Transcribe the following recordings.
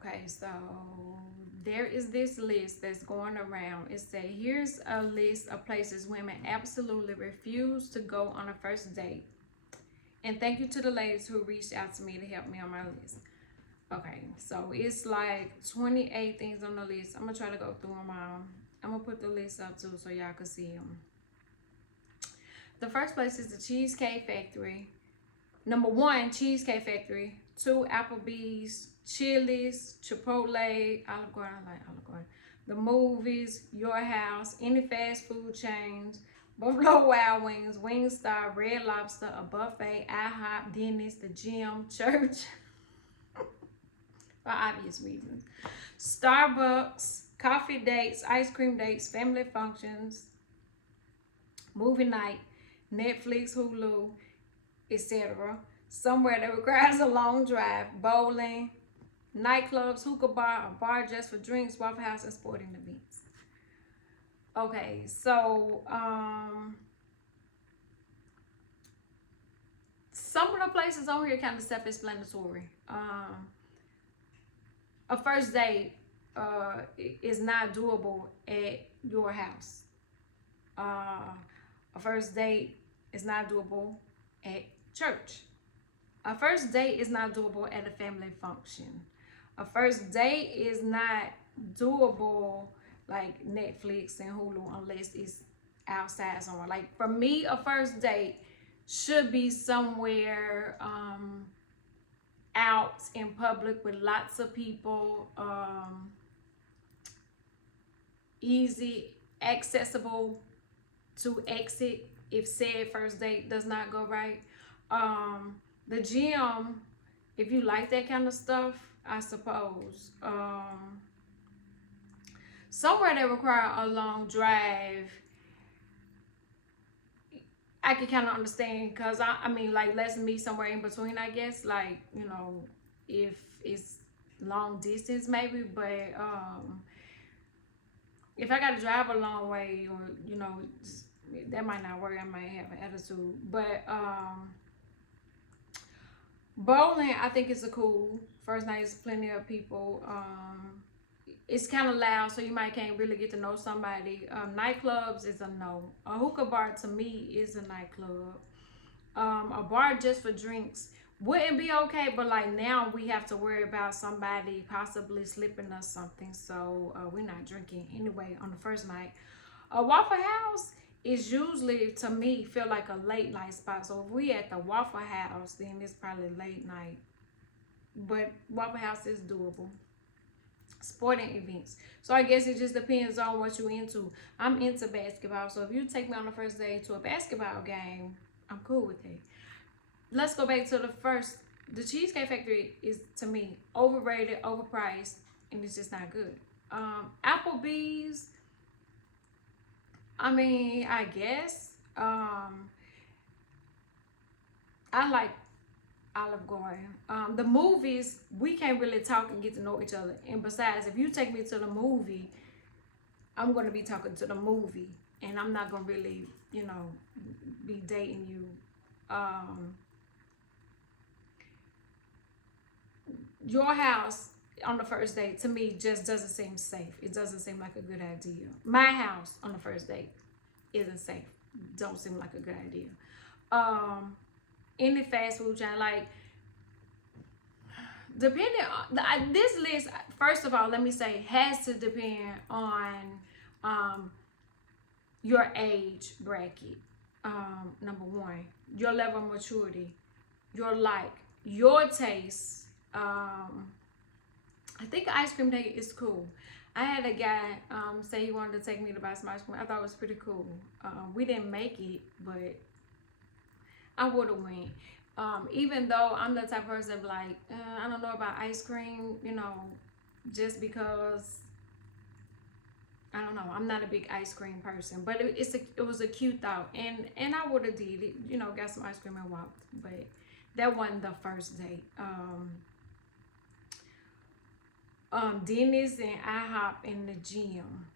Okay, so there is this list that's going around. It says, here's a list of places women absolutely refuse to go on a first date. And thank you to the ladies who reached out to me to help me on my list. Okay, so it's like 28 things on the list. I'm gonna try to go through them all. I'm gonna put the list up too so y'all can see them. The first place is the Cheesecake Factory. Number one, Cheesecake Factory. Two, Applebee's, Chili's, Chipotle, Olive Garden. I like Olive Garden. The movies, Your House, any fast food chains, Buffalo Wild Wings, Wingstop, Red Lobster, a buffet, IHOP, Denny's, the gym, church, for obvious reasons. Starbucks, coffee dates, ice cream dates, family functions, movie night, Netflix, Hulu, etc. Somewhere that requires a long drive, bowling, nightclubs, hookah bar, a bar just for drinks, Waffle House, and sporting events. Okay, so some of the places on here kind of self-explanatory. A first date is not doable at your house. A first date is not doable at church. A first date is not doable at a family function. A first date is not doable like Netflix and Hulu unless it's outside somewhere. Like for me, a first date should be somewhere out in public with lots of people, easy, accessible to exit if said first date does not go right. The gym, if you like that kind of stuff, I suppose. Somewhere that require a long drive, I can kind of understand because I mean, like, let's meet somewhere in between, I guess. Like, you know, if it's long distance, maybe, but if I got to drive a long way, or you know, that might not work. I might have an attitude, but bowling, I think it's a cool first night. Is plenty of people. It's kind of loud, so you might can't really get to know somebody. Nightclubs is a no. A hookah bar to me is a nightclub. A bar just for drinks wouldn't be okay, but like now we have to worry about somebody possibly slipping us something, so we're not drinking anyway on the first night. A Waffle House is usually, to me, feel like a late night spot. So if we at the Waffle House, then it's probably late night. But Waffle House is doable. Sporting events. So I guess it just depends on what you're into. I'm into basketball. So if you take me on the first day to a basketball game, I'm cool with it. Let's go back to the first. The Cheesecake Factory is, to me, overrated, overpriced, and it's just not good. Applebee's, I mean, I guess. I like Olive Garden. The movies, we can't really talk and get to know each other. And besides, if you take me to the movie, I'm going to be talking to the movie. And I'm not going to really, you know, be dating you. Your house on the first date, to me, just doesn't seem safe. It doesn't seem like a good idea. My house on the first date isn't safe. Don't seem like a good idea. Any fast food chain, like, depending on this list, first of all, let me say, has to depend on your age bracket. Number one, your level of maturity, your like, your taste. I think ice cream day is cool. I had a guy say he wanted to take me to buy some ice cream. I thought it was pretty cool. We didn't make it, but I would have went. Even though I'm the type of person like, I don't know about ice cream, you know, just because, I don't know, I'm not a big ice cream person, but it was a cute thought, and I would have did it, you know, got some ice cream and walked, but that wasn't the first date. Denny's and IHOP in the gym.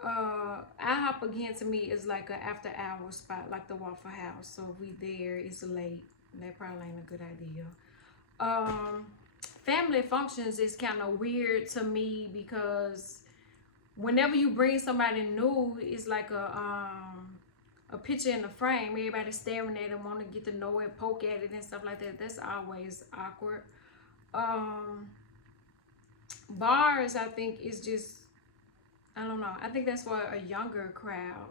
IHOP again to me is like a after hour spot, like the Waffle House. So if we there, it's late. That probably ain't a good idea. family functions is kind of weird to me because whenever you bring somebody new, it's like a picture in the frame. Everybody staring at it, want to get to know it, poke at it, and stuff like that. That's always awkward. Um, Bars, I think, is just, I don't know. I think that's for a younger crowd.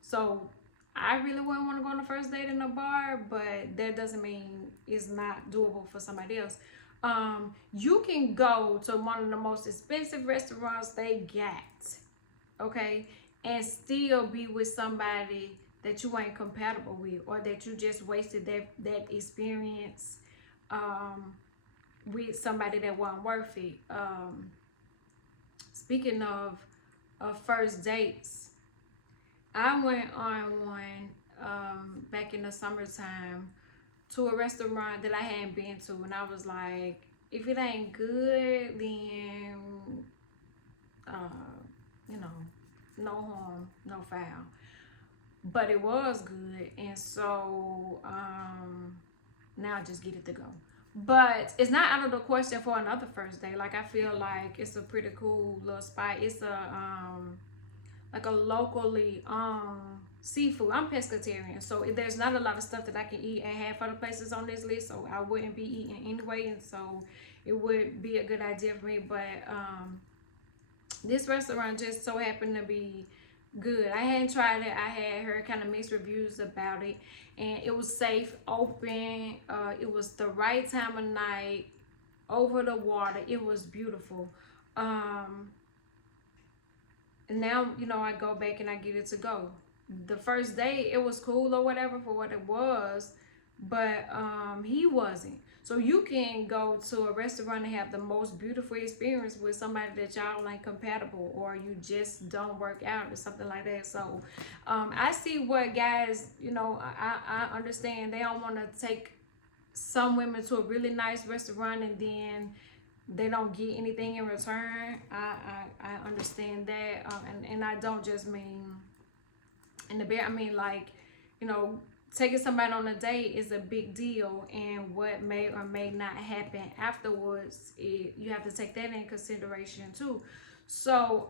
So I really wouldn't want to go on a first date in a bar, but that doesn't mean it's not doable for somebody else. You can go to one of the most expensive restaurants they got, okay, and still be with somebody that you ain't compatible with, or that you just wasted that experience with somebody that wasn't worth it. Speaking of first dates, I went on one back in the summertime to a restaurant that I hadn't been to, and I was like, if it ain't good, then you know, no harm, no foul. But it was good, and so now I just get it to go. But it's not out of the question for another first day. Like, I feel like it's a pretty cool little spot. It's a like a locally seafood. I'm pescatarian, so there's not a lot of stuff that I can eat at half of the places on this list, so I wouldn't be eating anyway, and so it would be a good idea for me. But this restaurant just so happened to be good. I hadn't tried it. I had heard kind of mixed reviews about it, and it was safe, open. It was the right time of night, over the water. It was beautiful. And now, you know, I go back and I get it to go. The first day it was cool or whatever for what it was, but he wasn't. So you can go to a restaurant and have the most beautiful experience with somebody that y'all ain't compatible, or you just don't work out or something like that. So I see what guys, you know, I understand they don't want to take some women to a really nice restaurant and then they don't get anything in return. I understand that, and I don't just mean in the bed. I mean, like, you know, taking somebody on a date is a big deal, and what may or may not happen afterwards, you have to take that in consideration too. So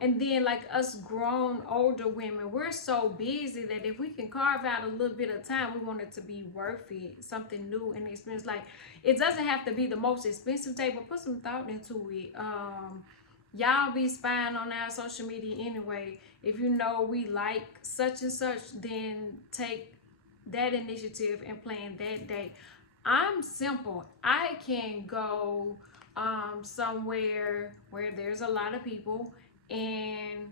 and then, like, us grown older women, we're so busy that if we can carve out a little bit of time, we want it to be worth it, something new and experience. Like, it doesn't have to be the most expensive date, but put some thought into it. Y'all be spying on our social media anyway. If you know we like such and such, then take that initiative and plan that day. I'm simple. I can go somewhere where there's a lot of people and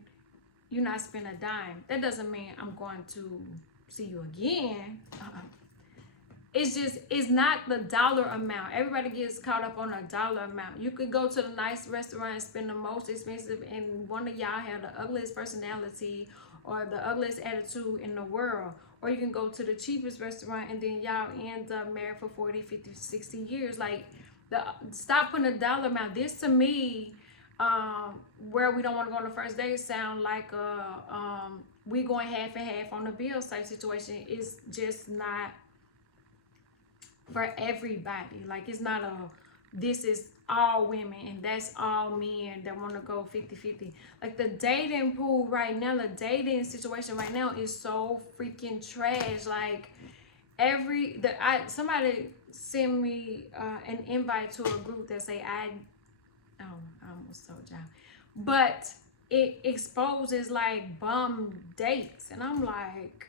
you not spend a dime. That doesn't mean I'm going to see you again. It's just, it's not the dollar amount. Everybody gets caught up on a dollar amount. You could go to the nice restaurant and spend the most expensive, and one of y'all have the ugliest personality or the ugliest attitude in the world. Or you can go to the cheapest restaurant and then y'all end up married for 40, 50, 60 years. Like, stop putting a dollar amount. This to me, where we don't want to go on the first date, sound like we going half and half on the bills type situation. Is just not for everybody. Like, it's not this is all women and that's all men that want to go 50-50. Like, the dating pool right now, the dating situation right now is so freaking trash. Like, somebody sent me an invite to a group that say I almost told y'all, but it exposes like bum dates, and I'm like,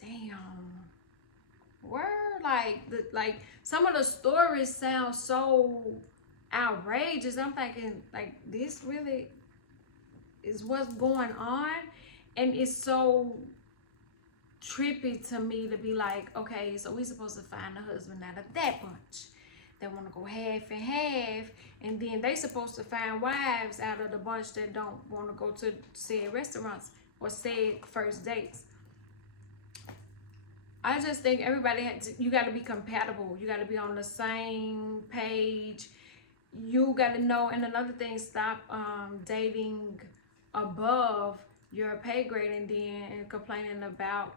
damn. Word, like some of the stories sound so outrageous. I'm thinking, like, this really is what's going on, and it's so trippy to me to be like, okay, so we supposed to find a husband out of that bunch that want to go half and half, and then they supposed to find wives out of the bunch that don't want to go to said restaurants or said first dates. I just think everybody you got to be compatible. You got to be on the same page. You got to know. And another thing, stop dating above your pay grade and then complaining about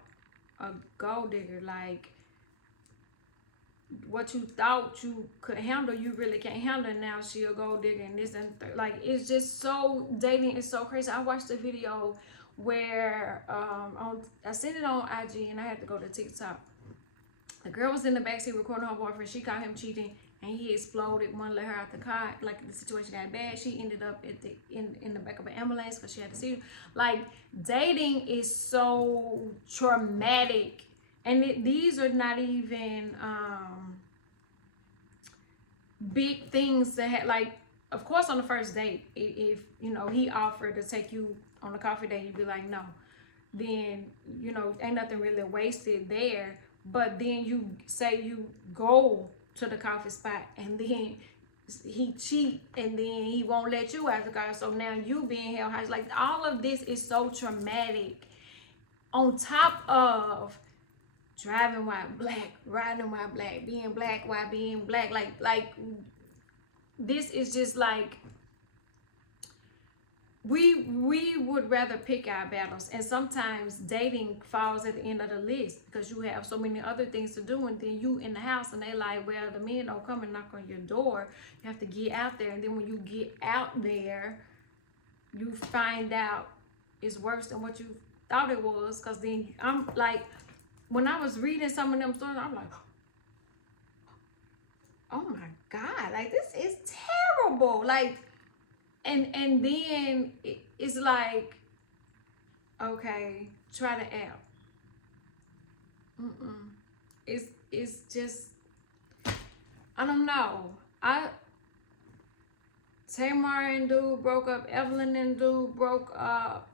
a gold digger. Like, what you thought you could handle, you really can't handle. Now she a gold digger and this and like it's just so dating is so crazy. I watched a video where I seen it on IG and I had to go to TikTok. The girl was in the backseat recording her boyfriend. She caught him cheating and he exploded. Wouldn't let her out the car. Like the situation got bad. She ended up at in the back of an ambulance because she had to see. Like dating is so traumatic, and these are not even big things that had like. Of course, on the first date, if you know he offered to take you on a coffee date, you'd be like no. Then you know ain't nothing really wasted there. But then you say you go to the coffee spot and then he cheat and then he won't let you out the car. So now you being held hostage. Like all of this is so traumatic. On top of driving while black, riding while black, being black while being black. Like this is just like we would rather pick our battles, and sometimes dating falls at the end of the list because you have so many other things to do, and then you in the house and they like, well, the men don't come and knock on your door. You have to get out there, and then when you get out there, you find out it's worse than what you thought it was. Because then I'm like, when I was reading some of them stories, I'm like, oh my God, like this is terrible. Like. And then it's like, okay, try the app. It's just, I don't know. Tamar and dude broke up. Evelyn and dude broke up.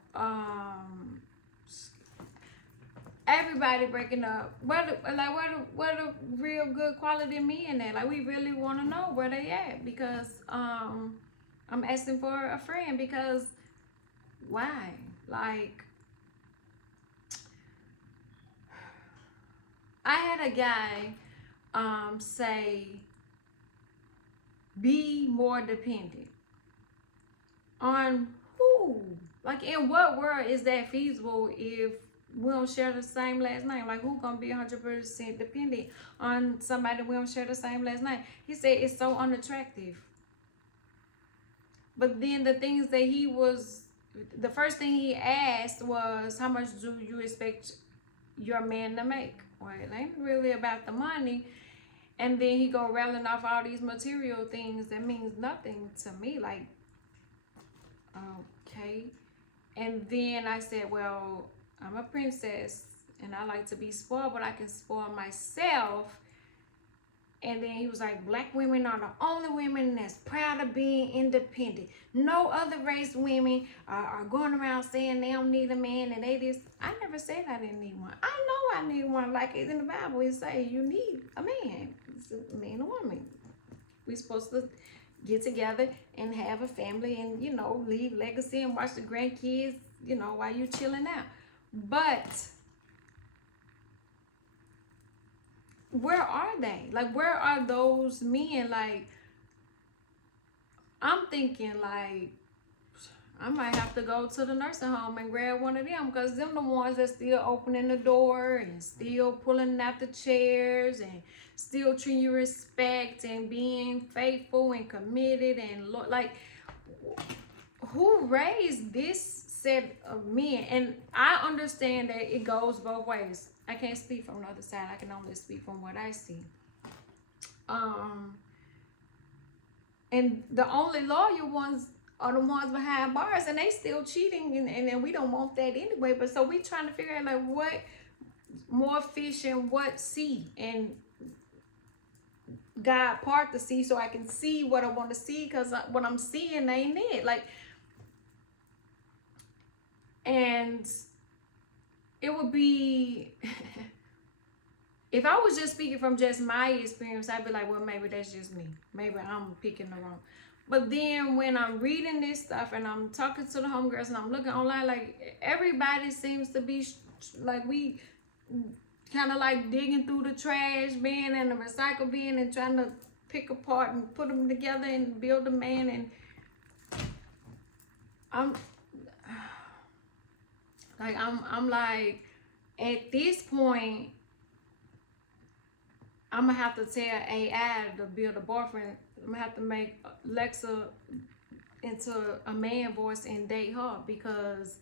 Everybody breaking up. Where the real good quality men at? Like we really want to know where they at because I'm asking for a friend because why? Like, I had a guy say, be more dependent. On who? Like, in what world is that feasible if we don't share the same last name? Like, who gonna be 100% dependent on somebody we don't share the same last name? He said it's so unattractive. But then the things that the first thing he asked was, how much do you expect your man to make? Well, it ain't really about the money. And then he go rattling off all these material things that means nothing to me. Like, okay. And then I said, well, I'm a princess and I like to be spoiled, but I can spoil myself. And then he was like, black women are the only women that's proud of being independent. No other race women are going around saying they don't need a man and they just. I never said I didn't need one. I know I need one. Like it's in the Bible, it say you need a man. It's a man and a woman. We're supposed to get together and have a family and, you know, leave legacy and watch the grandkids, you know, while you chilling out. But where are they? Like, where are those men? Like, I'm thinking, like, I might have to go to the nursing home and grab one of them because them the ones that still opening the door and still pulling out the chairs and still treating you respect and being faithful and committed and like, who raised this set of men? And I understand that it goes both ways. I can't speak from the other side. I can only speak from what I see. And the only loyal ones are the ones behind bars, and they still cheating, and we don't want that anyway. But so we trying to figure out like what more fish and what sea, and God part the sea so I can see what I want to see, because what I'm seeing ain't it. Like, and it would be if I was just speaking from just my experience, I'd be like, well, maybe that's just me. Maybe I'm picking the wrong. But then when I'm reading this stuff and I'm talking to the homegirls and I'm looking online, like everybody seems to be like we kind of like digging through the trash bin and the recycle bin and trying to pick apart and put them together and build a man. And I'm like at this point, I'm gonna have to tell AI to build a boyfriend. I'm gonna have to make Lexa into a man voice and date her because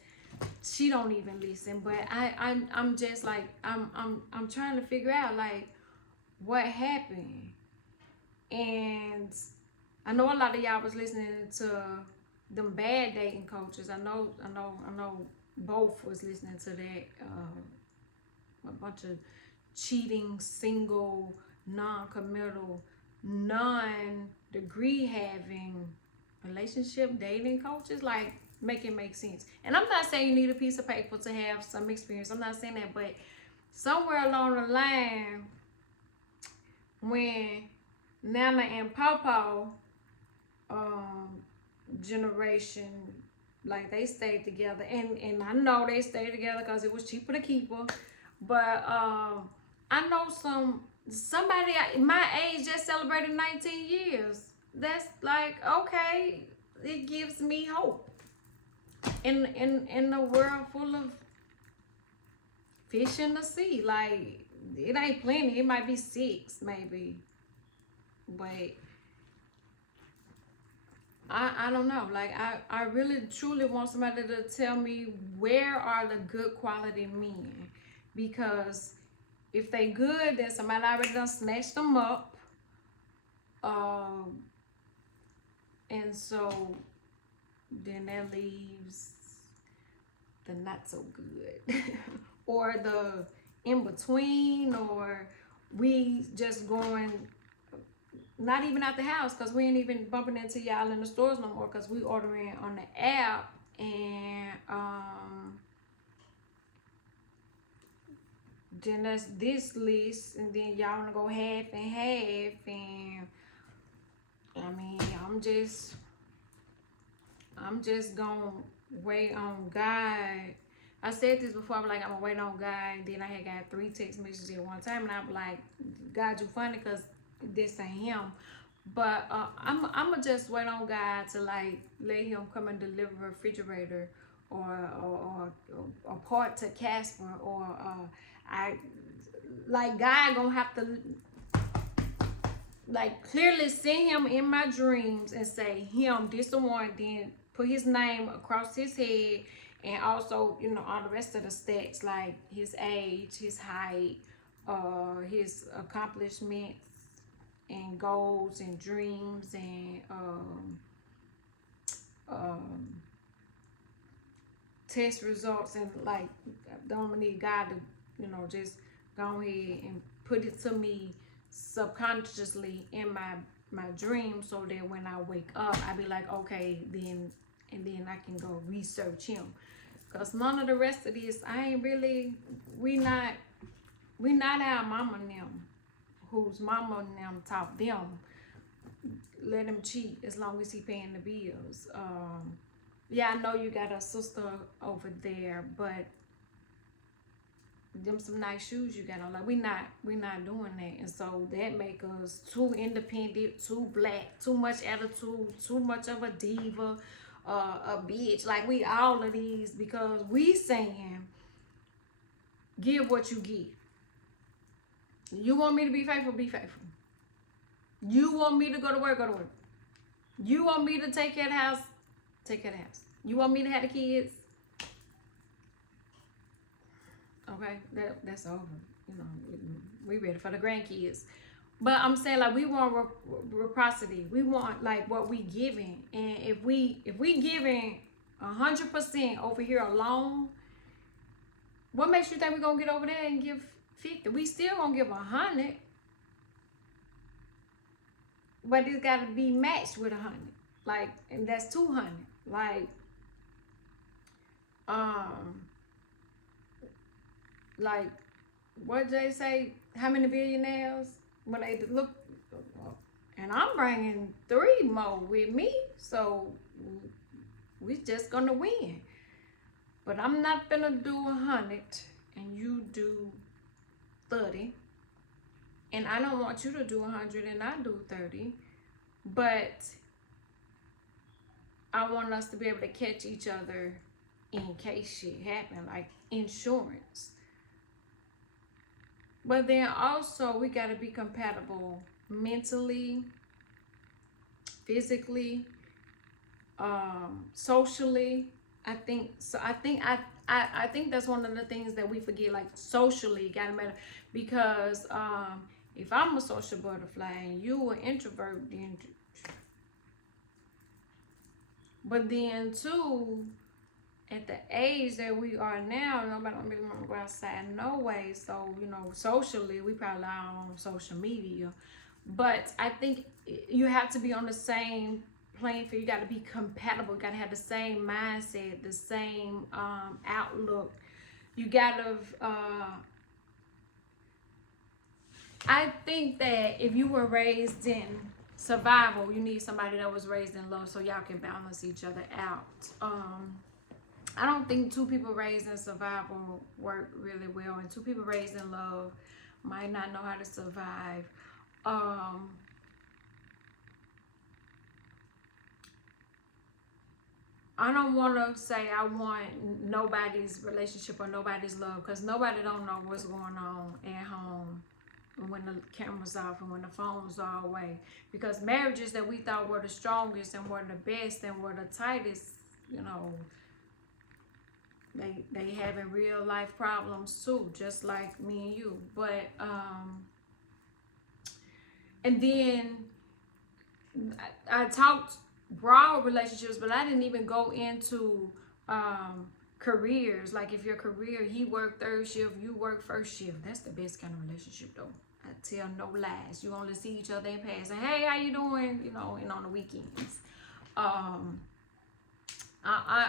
she don't even listen. But I'm just like I'm trying to figure out like what happened. And I know a lot of y'all was listening to them bad dating coaches. I know both was listening to that. A bunch of cheating, single, non-committal, non-degree having relationship dating coaches. Like, make it make sense. And I'm not saying you need a piece of paper to have some experience. I'm not saying that, but somewhere along the line, when Nana and Papa generation, like they stayed together, and I know they stayed together because it was cheaper to keep her. But I know somebody my age just celebrated 19 years. That's like, okay, it gives me hope in a world full of fish in the sea. Like, it ain't plenty. It might be 6 maybe, but I don't know. Like, I really truly want somebody to tell me where are the good quality men, because if they good, then somebody already done snatched them up. And so then that leaves the not so good or the in between, or we just going not even out the house because we ain't even bumping into y'all in the stores no more because we ordering on the app. And then that's this list, and then y'all wanna go half and half. And I mean, I'm just gonna wait on God. I said this before. I'm like, I'm gonna wait on God. And then I had got 3 text messages at one time, and I'm like, God, you funny because this ain't him. But I'm gonna just wait on God to like let him come and deliver a refrigerator or a part to Casper, or I like God gonna have to like clearly see him in my dreams and say, him, this the one, then put his name across his head, and also, you know, all the rest of the stats, like his age, his height, his accomplishments and goals and dreams, and test results. And like, don't need God to, you know, just go ahead and put it to me subconsciously in my dream, so that when I wake up, I be like, okay, then, and then I can go research him. Cause none of the rest of this, I ain't really, we not our mama and them, whose mama and them taught them, let him cheat as long as he paying the bills. Yeah, I know you got a sister over there, but them some nice shoes you got on. Like, we not doing that. And so that make us too independent, too black, too much attitude, too much of a diva, a bitch. Like, we all of these because we saying, give what you get. You want me to be faithful, be faithful. You want me to go to work, go to work. You want me to take care of the house, take care of the house. You want me to have the kids, okay, that's over. You know, we ready for the grandkids. But I'm saying, like, we want reciprocity. We want like what we giving, and if we giving 100% over here alone, what makes you think we're gonna get over there and give 50? We still gonna give 100, but it's got to be matched with 100. Like, and that's 200. Like, like what Jay say? How many billionaires when they look? And I'm bringing 3 more with me, so we just gonna win. But I'm not gonna do 100 and you do 30, and I don't want you to do 100 and I do 30. But I want us to be able to catch each other in case shit happen, like insurance. But then also we got to be compatible mentally, physically, socially. I think so. I think that's one of the things that we forget. Like socially, gotta matter because if I'm a social butterfly and you an introvert, then but then too, at the age that we are now, nobody don't really want to go outside no way. So, you know, socially, we probably are on social media. But I think you have to be on the same playing field. You got to be compatible. You got to have the same mindset, the same outlook. You got to, I think that if you were raised in survival, you need somebody that was raised in love so y'all can balance each other out. I don't think two people raised in survival work really well, and two people raised in love might not know how to survive. Um, I don't want to say I want nobody's relationship or nobody's love because nobody don't know what's going on at home when the camera's off and when the phone's all away. Because marriages that we thought were the strongest and were the best and were the tightest, you know, they having real life problems too, just like me and you. But and then I talked broad relationships, but I didn't even go into careers. Like if your career, he worked third shift, you work first shift. That's the best kind of relationship though. I tell no lies. You only see each other in passing. Hey, how you doing? You know, and on the weekends. I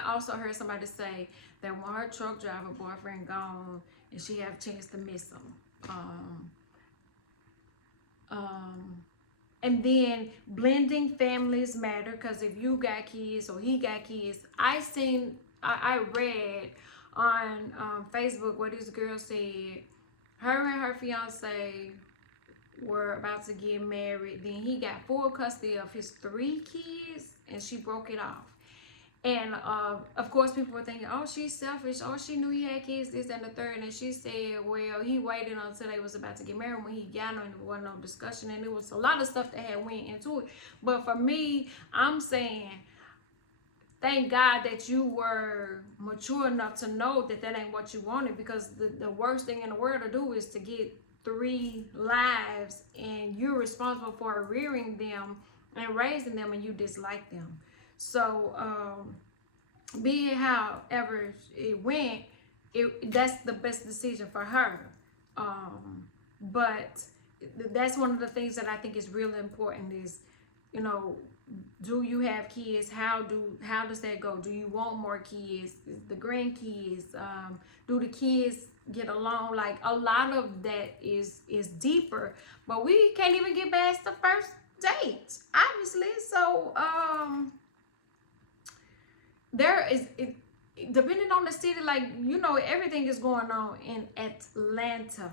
also heard somebody say that when her truck driver boyfriend gone and she have a chance to miss him. And then blending families matter because if you got kids or he got kids, I read on Facebook what this girl said. Her and her fiance were about to get married. Then he got full custody of his 3 kids and she broke it off. And of course, people were thinking, oh, she's selfish. Oh, she knew he had kids, this and the third. And she said, well, he waited until they was about to get married. When he got on, there wasn't no discussion. And there was a lot of stuff that had went into it. But for me, I'm saying, thank God that you were mature enough to know that that ain't what you wanted. Because the worst thing in the world to do is to get 3 lives. And you're responsible for rearing them and raising them. And you dislike them. So, be it however it went, that's the best decision for her. But that's one of the things that I think is really important is, you know, do you have kids? How does that go? Do you want more kids? The grandkids? Do the kids get along? Like a lot of that is deeper, but we can't even get past the first date, obviously. So, there is depending on the city, like you know, everything is going on in Atlanta.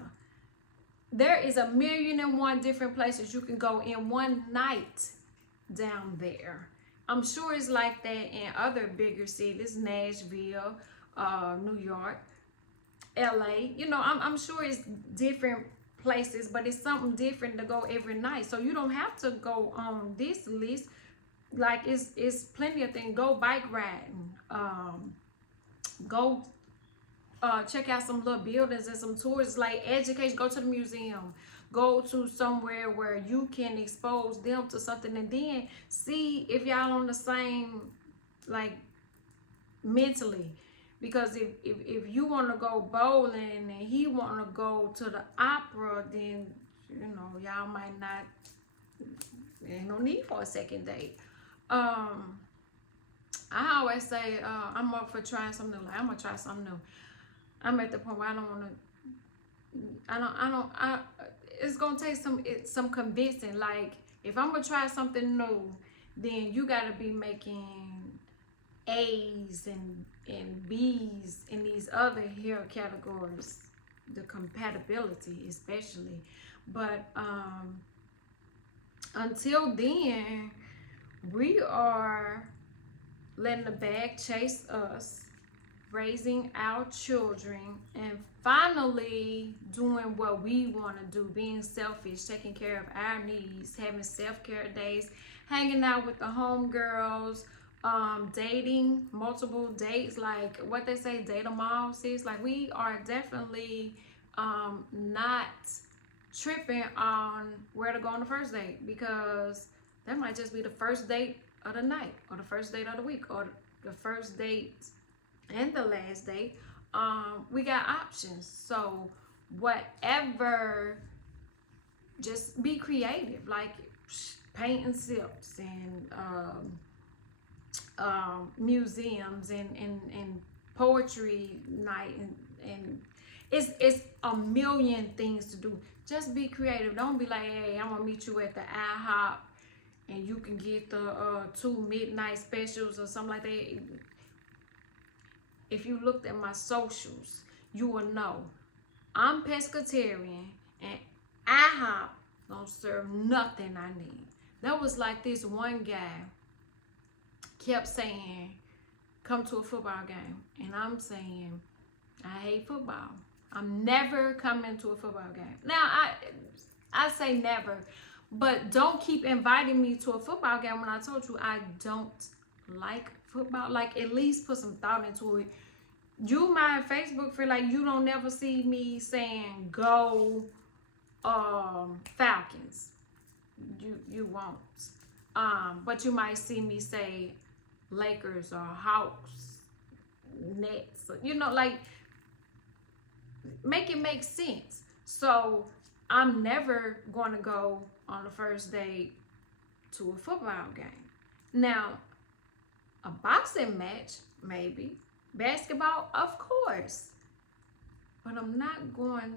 There is 1,000,001 different places you can go in one night down there. I'm sure it's like that in other bigger cities, Nashville, New York, LA. You know, I'm sure it's different places, but it's something different to go every night. So you don't have to go on this list. Like it's plenty of things. Go bike riding. Go check out some little buildings and some tours. Like education. Go to the museum. Go to somewhere where you can expose them to something, and then see if y'all on the same like mentally. Because if you want to go bowling and he want to go to the opera, then you know y'all might not. There's no need for a second date. I always say I'm up for trying something new. Like I'm gonna try something new. I'm at the point where I don't want to. It's gonna take some convincing. Like if I'm gonna try something new, then you gotta be making A's and B's in these other hair categories. The compatibility, especially. But until then, we are letting the bag chase us. raising our children, and finally doing what we want to do, being selfish, taking care of our needs, having self-care days, hanging out with the homegirls, dating, multiple dates, like what they say, date them all, sis. Like, we are definitely not tripping on where to go on the first date, because that might just be the first date of the night, or the first date of the week, or the first date and the last date. We got options. So whatever, just be creative, like painting silks, and museums, and poetry night, and it's a million things to do. Just be creative. Don't be like, hey, I'm gonna meet you at the IHOP and you can get the 2 midnight specials or something like that. If you looked at my socials, you will know I'm pescatarian, and IHOP don't serve nothing I need. That was like this one guy kept saying, come to a football game. And I'm saying, I hate football. I'm never coming to a football game. Now, I say never, but don't keep inviting me to a football game when I told you I don't like football. Like, at least put some thought into it. You, my Facebook friend, like, you don't never see me saying go Falcons. You won't. But you might see me say Lakers or Hawks, Nets. You know, like, make it make sense. So I'm never going to go on the first date to a football game. Now, a boxing match, maybe. Basketball, of course. But I'm not going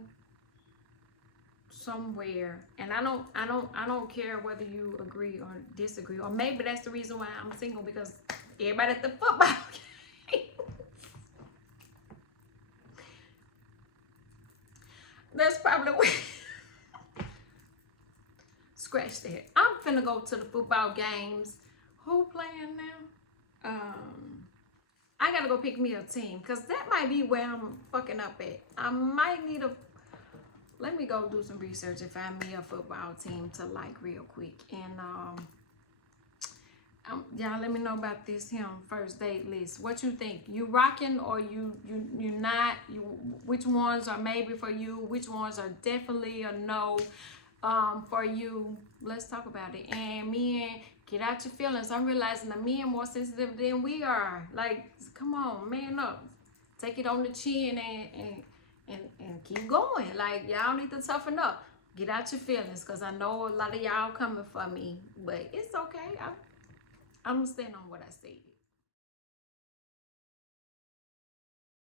somewhere, and I don't care whether you agree or disagree, or maybe that's the reason why I'm single, because everybody at the football game. That's probably what. Scratch that. I'm finna go to the football games. Who playing now? I gotta go pick me a team, because that might be where I'm fucking up at. I might need let me go do some research and find me a football team to like real quick. And y'all let me know about this first date list. What you think? You rocking, or you not? Which ones are maybe for you? Which ones are definitely a no for you? Let's talk about it. And men, get out your feelings. I'm realizing the men more sensitive than we are. Like, come on, man up. Take it on the chin and keep going. Like, y'all need to toughen up. Get out your feelings, because I know a lot of y'all coming for me. But it's okay. I'm gonna stand on what I said.